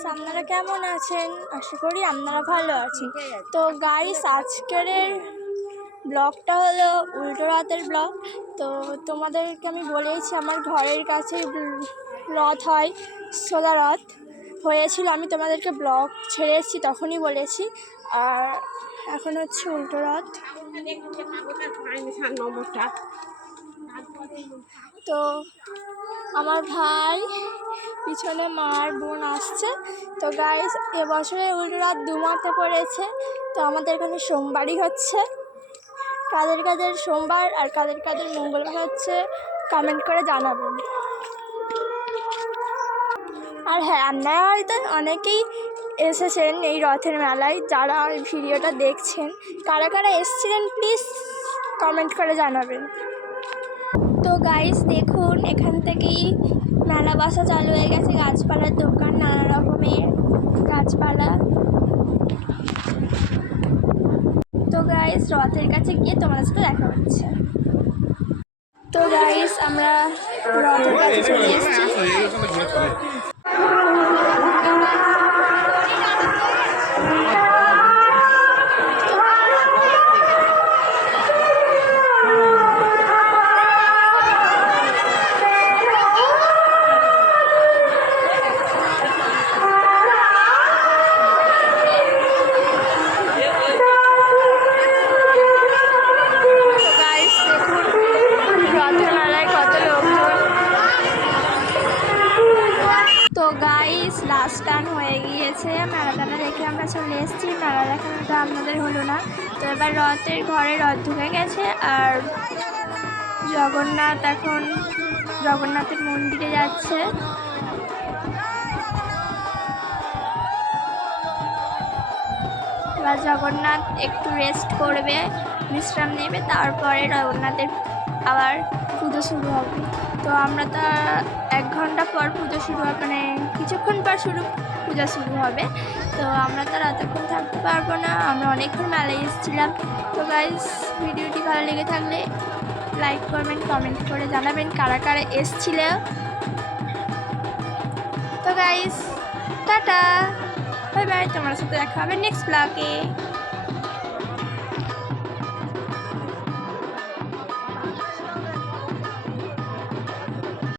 Guys আপনারা কেমন আছেন? আশা করি আপনারা ভালো আছেন। তো গাইস আজকের ব্লগটা হলো উল্টো রাতের ব্লগ। তো তোমাদেরকে আমি বলেইছি, আমার ঘরের কাছে রথ হয় সোলা রথ। হয়েছিল, আমি তোমাদেরকে ব্লগ ছেড়েছি, তখনই বলেছি। আর এখন হচ্ছে উল্টো রথ। তো আমার ভাই পিছনে মার বোন আসছে। তো গাইস এবছরে উল্টো রাত দু মাথা পড়েছে। তো আমাদের এখানে সোমবারই হচ্ছে। কাদের কাদের সোমবার আর কাদের কাদের মঙ্গলবার হচ্ছে কমেন্ট করে জানাবেন। আর হ্যাঁ আপনারা হয়তো অনেকেই এসেছেন এই রথের মেলায়, যারা ভিডিওটা দেখছেন। কারা কারা এসেছিলেন প্লিজ কমেন্ট করে জানাবেন। তো গাইস দেখুন এখান থেকেই মেলা বাসা চালু হয়ে গেছে, গাছপালার দোকান, নানা রকমের গাছপালা। তো গাইস রথের কাছে গিয়ে তোমাদের সাথে দেখা হচ্ছে। তো গাইস আমরা রথের কাছে চলে এসেছি। গিয়েছে মেলা টানা দেখে আমরা চলে এসেছি। মেলা দেখানোটা আপনাদের হলো না। তো এবার রথের ঘরে রথ ঢুকে গেছে আর জগন্নাথ এখন জগন্নাথের মন্দিরে যাচ্ছে। এবার জগন্নাথ একটু রেস্ট করবে, বিশ্রাম নেবে, তারপরে জগন্নাথের আবার পুজো শুরু হবে। তো আমরা তো ঘণ্টা পর পুজো শুরু হবে মানে কিছুক্ষণ পর শুরু, পূজা শুরু হবে। তো আমরা তো এতক্ষণ থাকতে পারব না, আমরা অনেকক্ষণ মেলায় এসেছিলাম। তো গাইজ ভিডিওটি ভালো লেগে থাকলে লাইক করবেন কমেন্ট করে জানাবেন কারা কারা এসছিল। তো গাইজ টাটা। বাই বাই তোমার সাথে দেখা হবে নেক্সট ব্লগে